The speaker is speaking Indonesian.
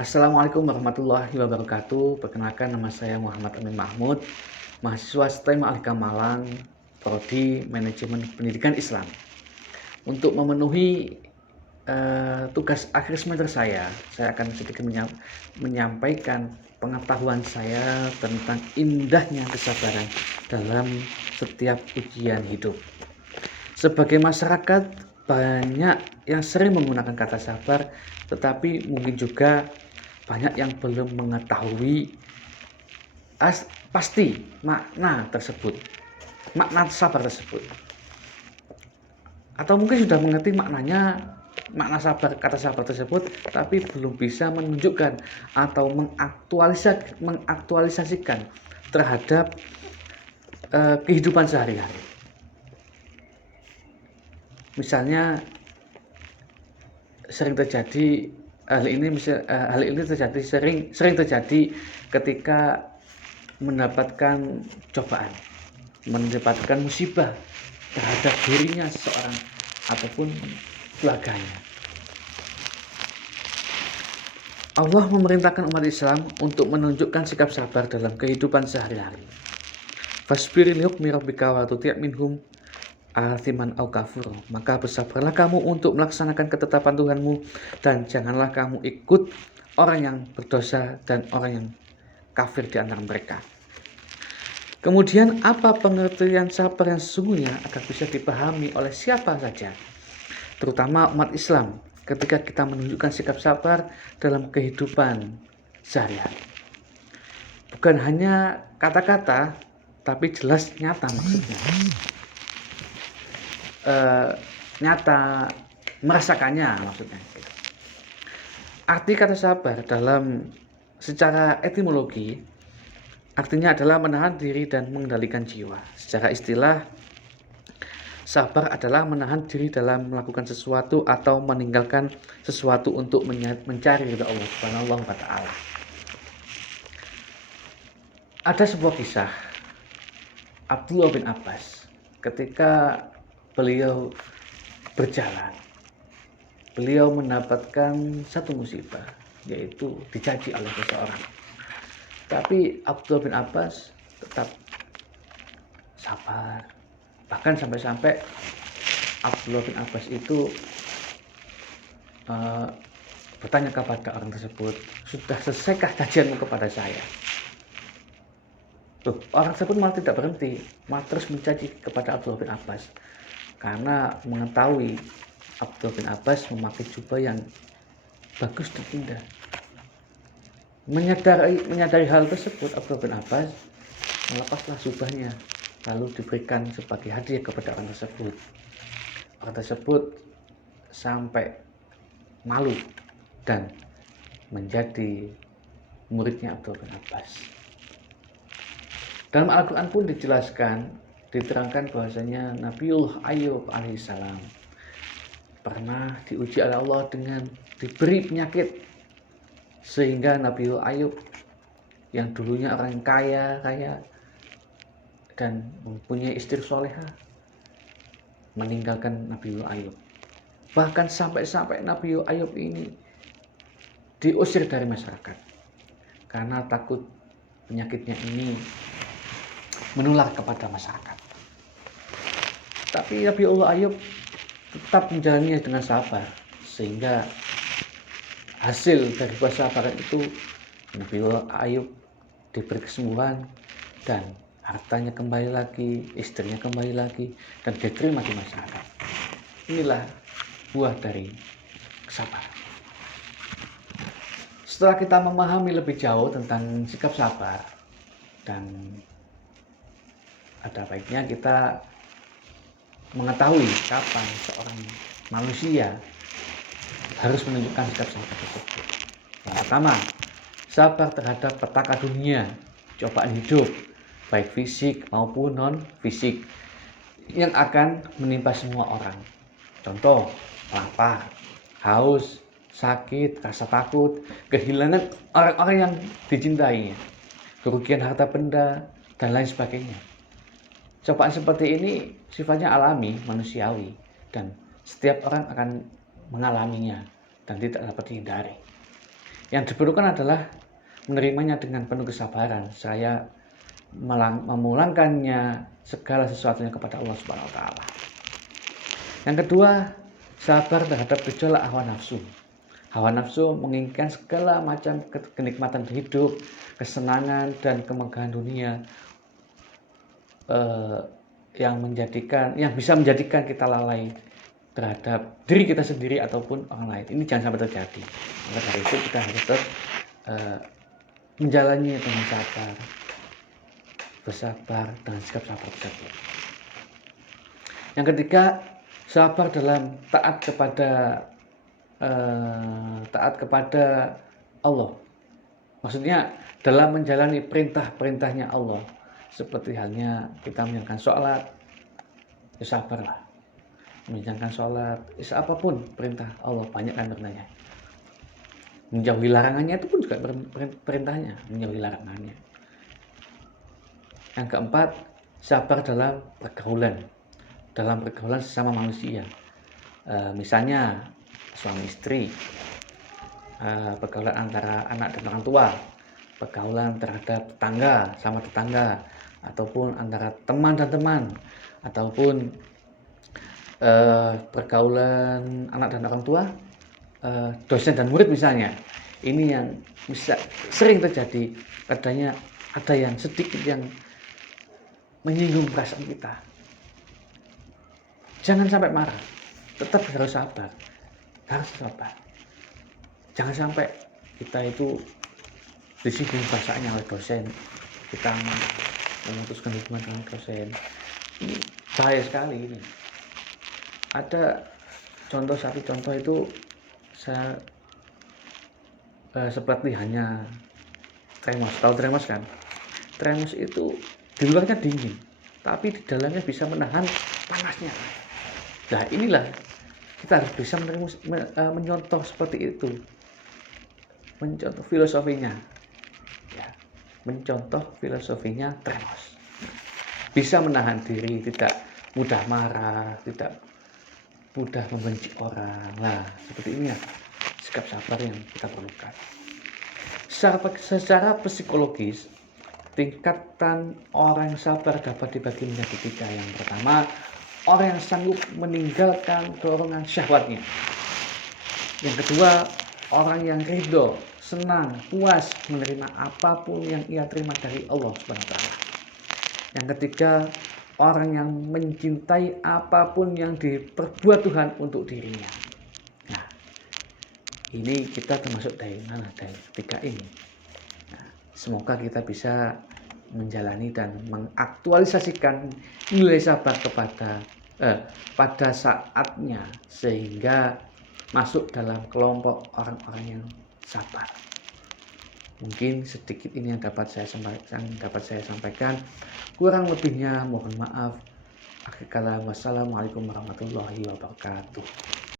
Assalamualaikum warahmatullahi wabarakatuh. Perkenalkan nama saya Muhammad Amin Mahmud, mahasiswa STEM Alika Malang, Prodi Manajemen Pendidikan Islam. Untuk memenuhi tugas akhir semester saya akan sedikit menyampaikan pengetahuan saya tentang indahnya kesabaran dalam setiap ujian hidup. Sebagai masyarakat, banyak yang sering menggunakan kata sabar, tetapi mungkin juga banyak yang belum mengetahui pasti makna tersebut, makna sabar tersebut. Atau mungkin sudah mengerti maknanya, makna sabar, kata sabar tersebut, tapi belum bisa menunjukkan atau mengaktualisasikan terhadap kehidupan sehari-hari. Misalnya sering terjadi hal ini terjadi sering terjadi ketika mendapatkan cobaan, mendapatkan musibah terhadap dirinya seseorang ataupun keluarganya. Allah memerintahkan umat Islam untuk menunjukkan sikap sabar dalam kehidupan sehari-hari. Fasbir li hukmi rabbika wa tuti' minhum athiman au kafur, maka bersabarlah kamu untuk melaksanakan ketetapan Tuhanmu dan janganlah kamu ikut orang yang berdosa dan orang yang kafir di antara mereka. Kemudian apa pengertian sabar yang sesungguhnya agar bisa dipahami oleh siapa saja, terutama umat Islam, ketika kita menunjukkan sikap sabar dalam kehidupan sehari-hari. Bukan hanya kata-kata, tapi jelas nyata maksudnya. Nyata merasakannya maksudnya. Arti kata sabar dalam secara etimologi artinya adalah menahan diri dan mengendalikan jiwa. Secara istilah, sabar adalah menahan diri dalam melakukan sesuatu atau meninggalkan sesuatu untuk mencari ridha Allah Subhanahu wa taala. Ada sebuah kisah Abdullah bin Abbas ketika beliau berjalan, beliau mendapatkan satu musibah, yaitu dicaci oleh seseorang. Tapi Abdullah bin Abbas tetap sabar. Bahkan sampai-sampai Abdullah bin Abbas itu bertanya kepada orang tersebut, sudah selesaikah cacianmu kepada saya? Loh, orang tersebut malah tidak berhenti, malah terus mencaci kepada Abdullah bin Abbas. Karena mengetahui Abdullah bin Abbas memakai jubah yang bagus dan indah. Menyadari hal tersebut, Abdullah bin Abbas melepaslah jubahnya, lalu diberikan sebagai hadiah kepada orang tersebut. Orang tersebut sampai malu dan menjadi muridnya Abdullah bin Abbas. Dalam Al-Quran pun diterangkan bahwasanya Nabiullah Ayub alaihissalam pernah diuji oleh Allah dengan diberi penyakit, sehingga Nabiullah Ayub yang dulunya orang kaya dan mempunyai istri solehah meninggalkan Nabiullah Ayub. Bahkan sampai Nabiullah Ayub ini diusir dari masyarakat karena takut penyakitnya ini menular kepada masyarakat. Tapi Nabiullah Ayub tetap menjalaninya dengan sabar, sehingga hasil dari kesabaran itu Nabiullah Ayub diberi kesembuhan dan hartanya kembali lagi, istrinya kembali lagi, dan diterima di masyarakat. Inilah buah dari kesabaran. Setelah kita memahami lebih jauh tentang sikap sabar, dan ada baiknya kita mengetahui kapan seorang manusia harus menunjukkan sikap sabar tersebut. Yang pertama, sabar terhadap petaka dunia, cobaan hidup, baik fisik maupun non-fisik, yang akan menimpa semua orang. Contoh, lapar, haus, sakit, rasa takut, kehilangan orang-orang yang dicintainya, kerugian harta benda, dan lain sebagainya. Cobaan seperti ini sifatnya alami, manusiawi, dan setiap orang akan mengalaminya dan tidak dapat dihindari. Yang diperlukan adalah menerimanya dengan penuh kesabaran, saya memulangkannya segala sesuatunya kepada Allah Subhanahu wa taala. Yang kedua, sabar terhadap gejolak hawa nafsu. Hawa nafsu menginginkan segala macam kenikmatan hidup, kesenangan dan kemegahan dunia yang bisa menjadikan kita lalai terhadap diri kita sendiri ataupun orang lain. Ini jangan sampai terjadi. Maka dari itu kita harus tetap menjalani dengan sabar, bersabar dengan sikap sabar tersebut. Yang ketiga, sabar dalam taat kepada Allah. Maksudnya dalam menjalani perintah-perintahnya Allah. Seperti halnya kita menjalankan sholat, ya sabarlah. Menjalankan sholat, apapun perintah Allah, banyak kan perintahnya. Menjauhi larangannya itu pun juga perintahnya, menjauhi larangannya. Yang keempat, sabar dalam pergaulan sesama manusia. Misalnya suami istri, pergaulan antara anak dan orang tua, pergaulan terhadap tetangga sama tetangga, ataupun antara teman dan teman, ataupun pergaulan anak dan orang tua, dosen dan murid misalnya. Ini yang bisa sering terjadi, ada yang sedikit yang menyinggung perasaan kita. Jangan sampai marah, tetap harus sabar. Jangan sampai kita itu disinggung perasaannya oleh dosen, kita memutuskan hubungan dengan dosen. Ini bahaya sekali ini. Ada satu contoh itu saya seperti hanya tremos. Tahu tremos kan? Tremos itu di luarnya dingin, tapi di dalamnya bisa menahan panasnya. Nah inilah kita harus bisa menyontoh seperti itu, mencontoh filosofinya, ya, mencontoh filosofinya tremos. Bisa menahan diri, tidak mudah marah, tidak mudah membenci orang. Nah seperti ini ya sikap sabar yang kita perlukan. Secara psikologis, tingkatan orang yang sabar dapat dibagi menjadi 3. Yang pertama, orang yang sanggup meninggalkan dorongan syahwatnya. Yang kedua, orang yang ridho, senang, puas menerima apapun yang ia terima dari Allah SWT. Yang ketiga, orang yang mencintai apapun yang diperbuat Tuhan untuk dirinya. Nah, ini kita termasuk dari mana? Dari 3 ini. Nah, semoga kita bisa menjalani dan mengaktualisasikan nilai sabar pada saatnya, sehingga masuk dalam kelompok orang-orang yang sabar. Mungkin sedikit ini yang dapat saya sampaikan. Kurang lebihnya mohon maaf. Akhir kalam, wassalamualaikum warahmatullahi wabarakatuh.